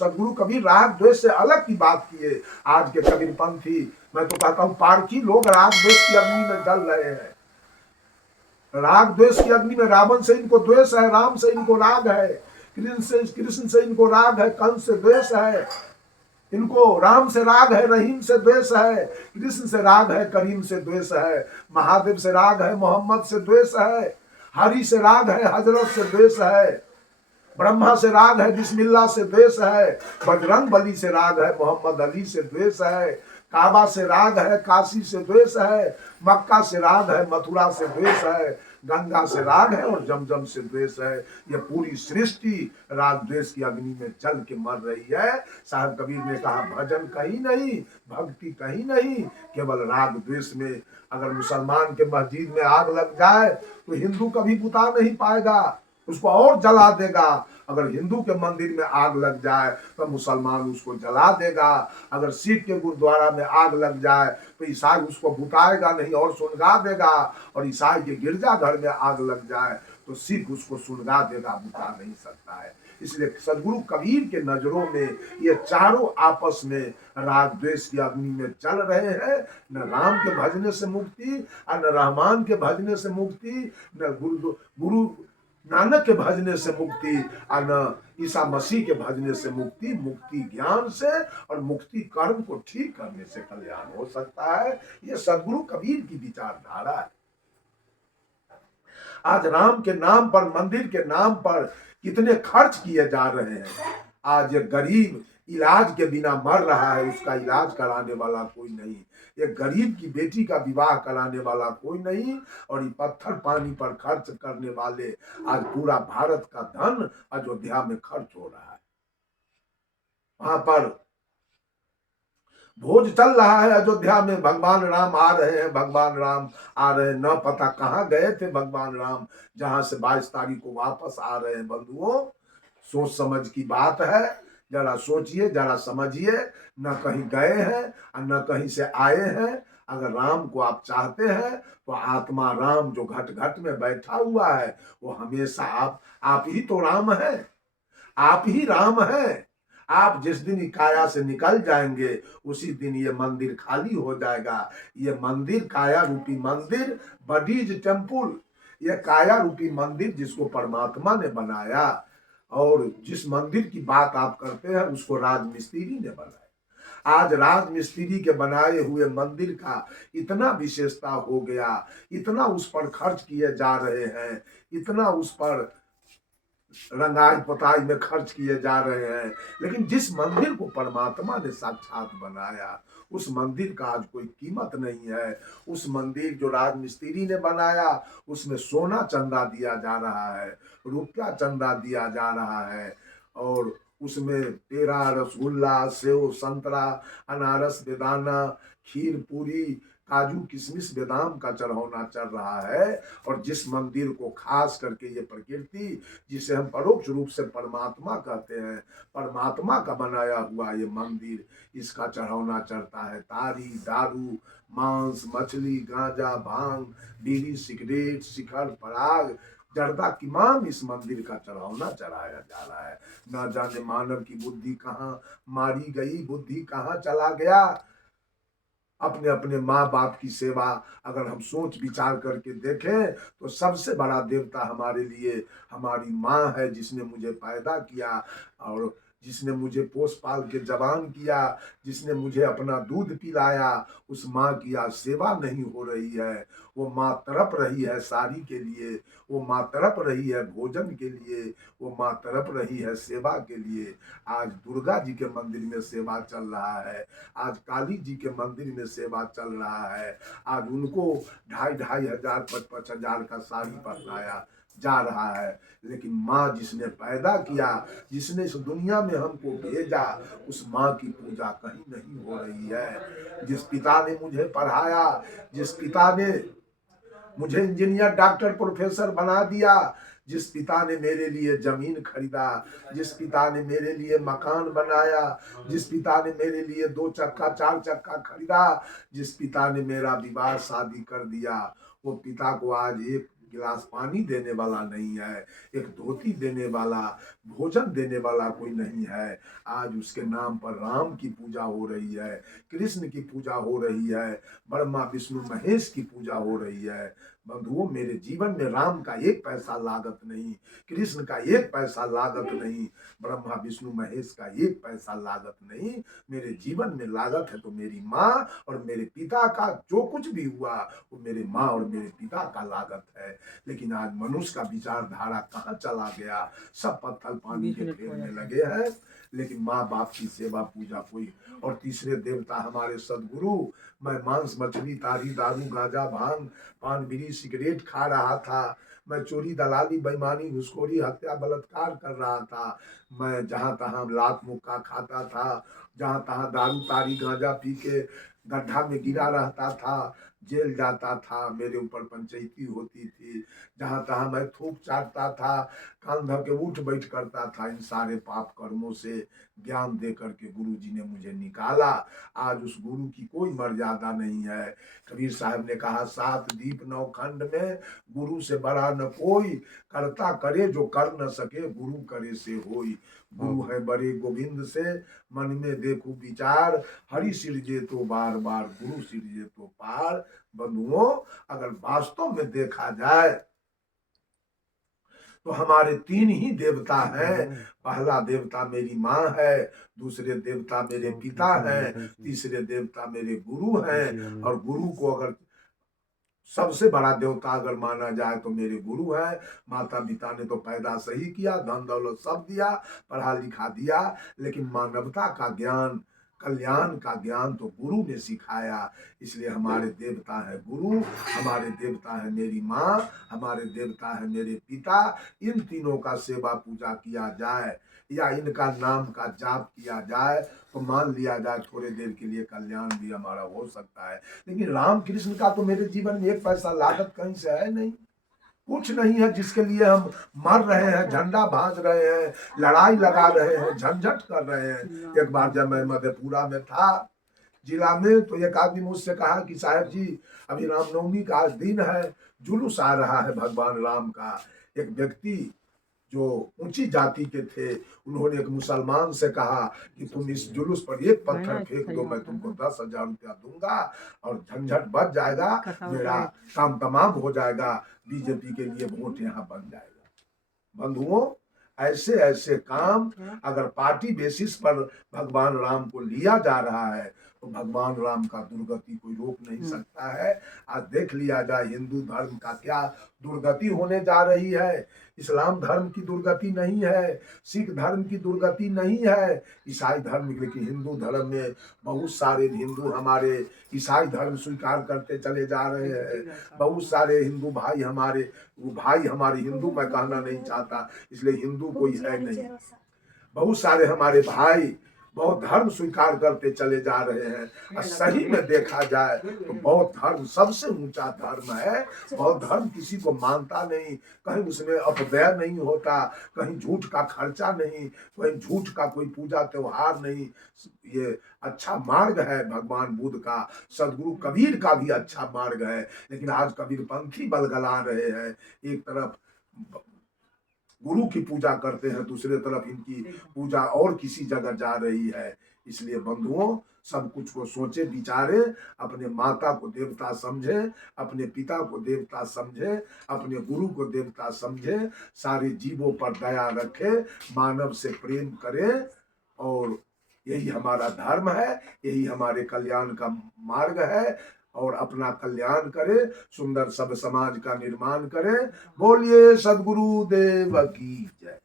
सदगुरु कबीर राग द्वेष से अलग की बात किए। आज के कबीरपंथी, मैं तो कहता हूँ पारखी लोग राग द्वेष की अग्नि में जल रहे हैं। राग द्वेष की अग्नि में, रावण से इनको द्वेष है, राम से इनको राग है, कृष्ण से इनको राग है, कंस से द्वेष है, इनको राम से राग है, रहीम से द्वेष है, कृष्ण से राग है, करीम से द्वेष है, महादेव से राग है, मोहम्मद से द्वेष है, हरि से राग है, हजरत से द्वेष है, ब्रह्मा से राग है, बिस्मिल्लाह से द्वेष है, बजरंग बली से राग है, मोहम्मद अली से द्वेष है, काबा से राग है, काशी से द्वेष है, मक्का से राग है, मथुरा से द्वेष है, गंगा से राग है और जमजम से द्वेष है। ये पूरी सृष्टि राग द्वेष की अग्नि में जल के मर रही है। साहब कबीर ने कहा भजन कहीं नहीं, भक्ति कहीं नहीं, केवल राग द्वेष में। अगर मुसलमान के मस्जिद में आग लग जाए तो हिंदू कभी बुता नहीं पाएगा, उसको और जला देगा। अगर हिंदू के मंदिर में आग लग जाए तो मुसलमान उसको जला देगा। अगर सिख के गुरुद्वारा में आग लग जाए तो ईसाई उसको बुताएगा नहीं और सुलगा देगा। और ईसाई के गिरजाघर में आग लग जाए तो सिख उसको सुलगा देगा, बुता नहीं सकता है। इसलिए सदगुरु कबीर के नजरों में ये चारों आपस में राग द्वेष की अग्नि में चल रहे हैं। न राम के भजने से मुक्ति, और न रहमान के भजने से मुक्ति, न गुरु नानक के भजने से मुक्ति, और न ईसा मसीह के भजने से मुक्ति। मुक्ति ज्ञान से और मुक्ति कर्म को ठीक करने से कल्याण हो सकता है। ये सदगुरु कबीर की विचारधारा है। आज राम के नाम पर, मंदिर के नाम पर कितने खर्च किए जा रहे हैं। आज ये गरीब इलाज के बिना मर रहा है, उसका इलाज कराने वाला कोई नहीं। ये गरीब की बेटी का विवाह कराने वाला कोई नहीं। और ये पत्थर पानी पर खर्च करने वाले, आज पूरा भारत का धन अयोध्या में खर्च हो रहा है। वहां पर भोज चल रहा है अयोध्या में, भगवान राम आ रहे हैं, भगवान राम आ रहे हैं। न पता कहाँ गए थे भगवान राम, जहां से 22 तारीख को वापस आ रहे हैं। बंधुओं, सोच समझ की बात है, जरा सोचिए, जरा समझिए। न कहीं गए हैं और न कहीं से आए हैं। अगर राम को आप चाहते हैं तो आत्मा राम जो घट घट में बैठा हुआ है वो हमेशा आप ही तो राम है, आप ही राम है। आप जिस दिन काया से निकल जाएंगे उसी दिन ये मंदिर खाली हो जाएगा। ये मंदिर, काया रूपी मंदिर, बॉडी इज टेम्पल, ये काया रूपी मंदिर जिसको परमात्मा ने बनाया, और जिस मंदिर की बात आप करते हैं उसको राजमिस्त्री ने बनाया। आज राजमिस्त्री के बनाए हुए मंदिर का इतना विशेषता हो गया, इतना उस पर खर्च किए जा रहे हैं, इतना उस पर रंगाई पुताई में खर्च किए जा रहे हैं। लेकिन जिस मंदिर को परमात्मा ने साक्षात बनाया उस मंदिर का आज कोई कीमत नहीं है। उस मंदिर जो राजमिस्त्री ने बनाया उसमें सोना चंदा दिया जा रहा है, रुपया चंदा दिया जा रहा है, और उसमें पेड़ा, रसगुल्ला, सेव, संतरा, अनारस, बेदाना, खीर, पूरी, काजू, किशमिश, बादाम का चढ़ाना चल रहा है। और जिस मंदिर को खास करके ये प्रकृति, जिसे हम परोक्ष रूप से परमात्मा कहते हैं, परमात्मा का बनाया हुआ ये मंदिर, इसका चढ़ाना चढ़ता है तारी, दारू, मांस, मछली, गांजा, भांग, बीड़ी, सिगरेट, शिखर, पराग, जर्दा, किमान इस मंदिर का चढ़ाना चढ़ाया जा रहा है। न जाने मानव की बुद्धि कहाँ मारी गई, बुद्धि कहाँ चला गया। अपने अपने माँ बाप की सेवा अगर हम सोच विचार करके देखें तो सबसे बड़ा देवता हमारे लिए हमारी माँ है, जिसने मुझे पैदा किया और जिसने मुझे पोस पाल के जवान किया, जिसने मुझे अपना दूध पिलाया। उस माँ की आज सेवा नहीं हो रही है। वो माँ तड़प रही है साड़ी के लिए, वो माँ तड़प रही है भोजन के लिए, वो माँ तड़प रही है सेवा के लिए। आज दुर्गा जी के मंदिर में सेवा चल रहा है, आज काली जी के मंदिर में सेवा चल रहा है। आज उनको 2,500 हजार 5,500 हजार का साड़ी पहनाया जा रहा है। लेकिन माँ जिसने पैदा किया, जिसने इस दुनिया में हमको भेजा, उस माँ की पूजा कहीं नहीं हो रही है। जिस पिता ने मुझे पढ़ाया, जिस पिता ने मुझे इंजीनियर, डॉक्टर, प्रोफेसर बना दिया, जिस पिता ने मेरे लिए जमीन खरीदा, जिस पिता ने मेरे लिए मकान बनाया, जिस पिता ने मेरे लिए 2 चक्का 4 चक्का खरीदा, जिस पिता ने मेरा विवाह शादी कर दिया, वो पिता को आज एक गिलास पानी देने वाला नहीं है, एक धोती देने वाला, भोजन देने वाला कोई नहीं है। आज उसके नाम पर राम की पूजा हो रही है, कृष्ण की पूजा हो रही है, ब्रह्मा विष्णु महेश की पूजा हो रही है। बंधुओं, मेरे जीवन में राम का एक पैसा लागत नहीं, कृष्ण का एक पैसा लागत नहीं, ब्रह्मा विष्णु महेश का एक पैसा लागत नहीं। मेरे जीवन में लागत है तो मेरी माँ और मेरे पिता का, जो कुछ भी हुआ वो मेरे माँ और मेरे पिता का लागत है। लेकिन आज मनुष्य का विचारधारा कहाँ चला गया, सब पत्थर पानी के फेरने लगे हैं, लेकिन माँ बाप की सेवा पूजा कोई। और तीसरे देवता हमारे सदगुरु, मैं मांस मछली तारी दारू गांजा भांग पान बीड़ी सिगरेट खा रहा था, मैं चोरी दलाली बेईमानी घुसखोरी हत्या बलात्कार कर रहा था, मैं जहां तहां लात मुक्का खाता था, जहां तहां दारू तारी गांजा पी के गड्ढा में गिरा रहता था, जेल जाता था, मेरे ऊपर पंचायती होती थी, जहां तहां मैं थूक चाटता था, कान धर के उठ बैठ करता था। इन सारे पाप कर्मों से ज्ञान दे करके गुरु जी ने मुझे निकाला। आज उस गुरु की कोई मर्यादा नहीं है। कबीर साहब ने कहा, सात दीप नौ खंड में गुरु से बड़ा न कोई, करता करे जो कर न सके गुरु करे से होई। गुरु है बड़े गोविंद से मन में देखो विचार, हरि सिरजे तो बार बार गुरु सिरजे तो पार। बंधुओं, अगर वास्तव में देखा जाए तो हमारे तीन ही देवता हैं। पहला देवता मेरी माँ है, दूसरे देवता मेरे पिता हैं, तीसरे देवता मेरे गुरु हैं। और गुरु को अगर सबसे बड़ा देवता अगर माना जाए तो मेरे गुरु है। माता पिता ने तो पैदा सही किया, धन दौलत सब दिया, पढ़ा लिखा दिया, लेकिन मानवता का ज्ञान, कल्याण का ज्ञान तो गुरु ने सिखाया। इसलिए हमारे देवता है गुरु, हमारे देवता है मेरी माँ, हमारे देवता है मेरे पिता। इन तीनों का सेवा पूजा किया जाए या इनका नाम का जाप किया जाए तो मान लिया जाए थोड़े देर के लिए कल्याण भी हमारा हो सकता है। लेकिन राम कृष्ण का तो मेरे जीवन में एक पैसा लागत कहीं से है नहीं, कुछ नहीं है जिसके लिए हम मर रहे हैं, झंडा भाज रहे हैं, लड़ाई लगा रहे हैं, झंझट कर रहे हैं। एक बार जब मैं मधेपुरा में था जिला में, तो एक आदमी मुझसे कहा कि साहब जी, अभी रामनवमी का आज दिन है, जुलूस आ रहा है भगवान राम का। एक व्यक्ति जो ऊंची जाति के थे, उन्होंने एक मुसलमान से कहा कि तुम इस जुलूस पर एक पत्थर फेंक दो, मैं तुमको 10,000 रुपया दूंगा और झंझट बच जाएगा, मेरा काम तमाम हो जाएगा, बीजेपी के लिए वोट यहाँ बन जाएगा। बंधुओं, ऐसे ऐसे काम अगर पार्टी बेसिस पर भगवान राम को लिया जा रहा है तो भगवान राम का दुर्गति कोई रोक नहीं सकता है। आज देख लिया जाए हिंदू धर्म का क्या दुर्गति होने जा रही है। इस्लाम धर्म की दुर्गति नहीं है, सिख धर्म की दुर्गति नहीं है, ईसाई धर्म, लेकिन हिंदू धर्म में बहुत सारे हिंदू हमारे ईसाई धर्म स्वीकार करते चले जा रहे हैं। बहुत सारे हिंदू भाई हमारे, वो भाई हमारे हिंदू मैं कहना नहीं चाहता, इसलिए हिंदू कोई है नहीं, बहुत सारे हमारे भाई बौद्ध धर्म स्वीकार करते चले जा रहे हैं। और सही में देखा जाए तो बौद्ध धर्म सबसे ऊंचा धर्म है। बौद्ध धर्म किसी को मानता नहीं, कहीं उसमें अपव्यय नहीं होता, कहीं झूठ का खर्चा नहीं, कहीं झूठ का कोई पूजा त्योहार नहीं। ये अच्छा मार्ग है भगवान बुद्ध का, सदगुरु कबीर का भी अच्छा मार्ग है। लेकिन आज कबीरपंथी बलगला रहे हैं, एक तरफ गुरु की पूजा करते हैं, दूसरे तरफ इनकी पूजा और किसी जगह जा रही है। इसलिए बंधुओं, सब कुछ को सोचे विचारे, अपने माता को देवता समझे, अपने पिता को देवता समझे, अपने गुरु को देवता समझे, सारे जीवों पर दया रखे, मानव से प्रेम करे, और यही हमारा धर्म है, यही हमारे कल्याण का मार्ग है। और अपना कल्याण करे, सुंदर सब समाज का निर्माण करे। बोलिए सदगुरु देव की जय।